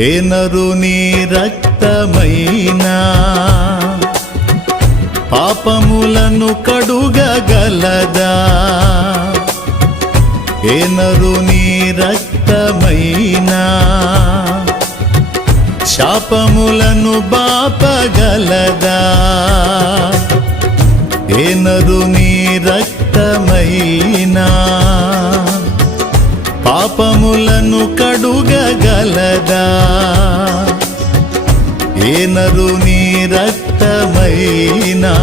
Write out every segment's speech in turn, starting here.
ఏనరుని నరుని రక్తమైనా? పాపములను కడుగగలదా? ఏ నరుని రక్తమైనా? శాపములను బాపగలదా? ఏ రక్తమైనా? పాపములను కడుగగలదా? ఏ నరుని రక్తమైనా?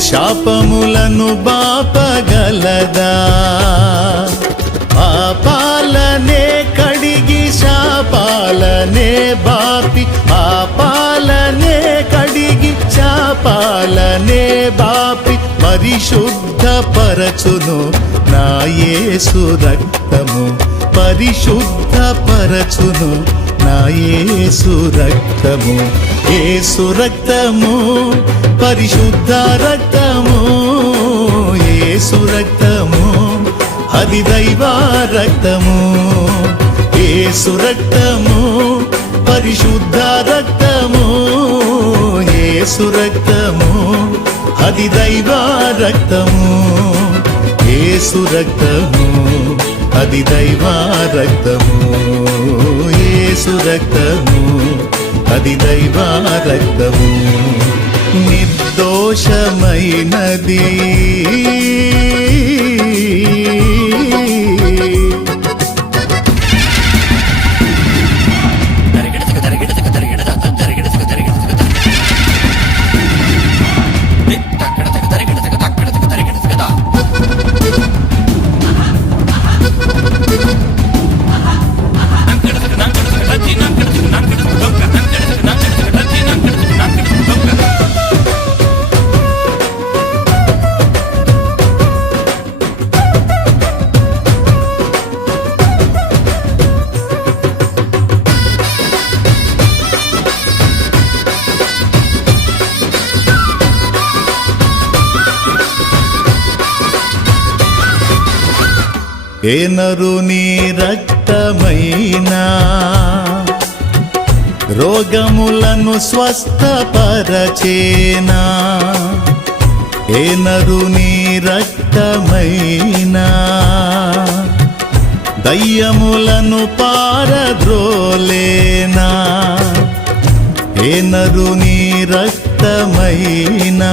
శాపములను బాపగలదా? పరిశుద్ధ పరచును నా యేసు రక్తము. పరిశుద్ధ పరచును నా యేసు రక్తము. యేసు రక్తము పరిశుద్ధ రక్తము. యేసు రక్తము అది దైవ రక్తము. యేసు రక్తము పరిశుద్ధ రక్తము. యేసు రక్తము అది దైవ రక్తము ఏసు రక్తము. అది దైవ రక్తము ఏసు రక్తము. అది దైవ రక్తము. నిర్దోషమైనది. ఏ నరుని రక్తమైనా? రోగములను స్వస్థపరచేనా? ఏ నరుని రక్తమైనా? దయ్యములను పారద్రోలేనా? ఏ నరుని రక్తమైనా?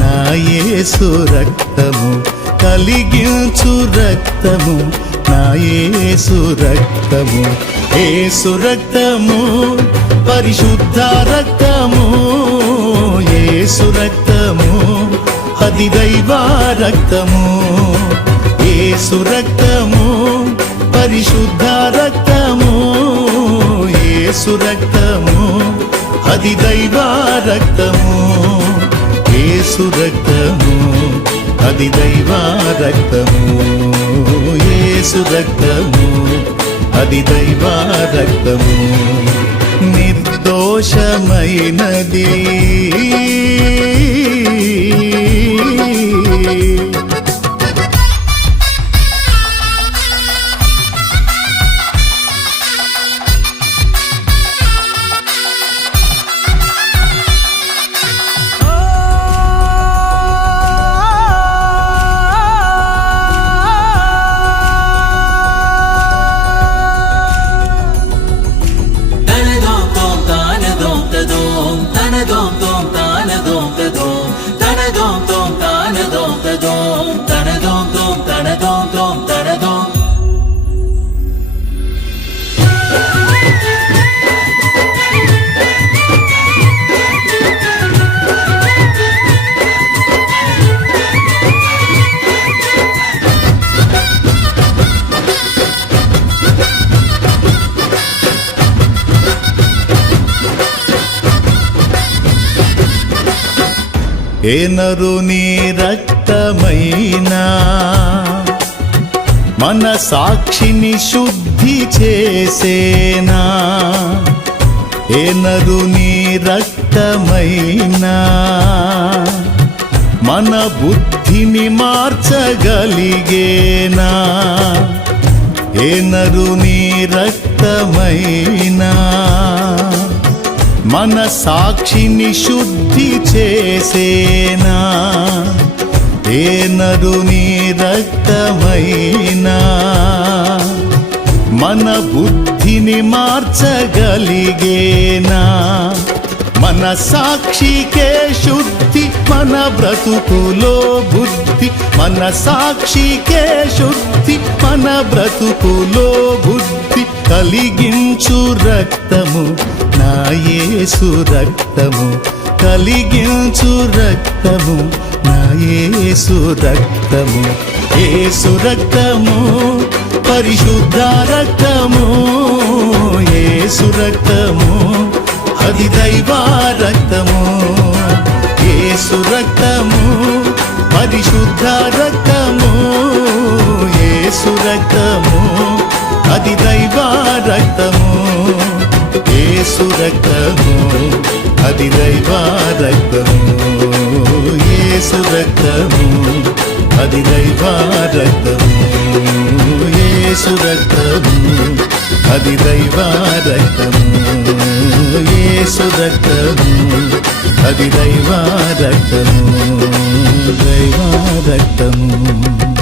నాయేసు రక్తము కలిగించు రక్తము. నాయేసు రక్తము ఏసు రక్తము పరిశుద్ధ రక్తము. ఏసు రక్తము అది దైవ రక్తము. ఏసు రక్తము పరిశుద్ధ రక్తము. ఏసు రక్తము అది దైవ రక్తము. యేసు రక్తము అది దైవ రక్తము. యేసు రక్తము అది దైవ రక్తము. నిర్దోషమైనది. ఏ నరుని రక్తమైనా? మన సాక్షిని శుద్ధి చేసేనా? ఏ నరుని రక్తమైనా? మన బుద్ధిని మార్చగలిగేనా? ఏనరు నీ రక్తమైనా? మన సాక్షిని శుద్ధి చేసేనా? ఏ నీ రక్తమైనా? మన బుద్ధిని మార్చగలిగేనా? మన సాక్షికే శుద్ధి మన బ్రతుకులో బుద్ధి. మన సాక్షికే శుద్ధి మన బ్రతుకులో బుద్ధి. కలిగించు రక్తము. నాయేసు రక్తము కలిగించు రక్తము. నాయేసు రక్తము ఏసు రక్తము పరిశుద్ధ రక్తము. ఏసు రక్తము అది దైవ రక్తము. ఏసు రక్తము పరిశుద్ధ రక్తము. యేసు రక్తము అది దైవ రక్తము. యేసు రక్తము అది దైవ రక్తము. యేసు రక్తము అది దైవ రక్తము. యేసు రక్తము అది దైవ రక్తము. దైవ రక్తము.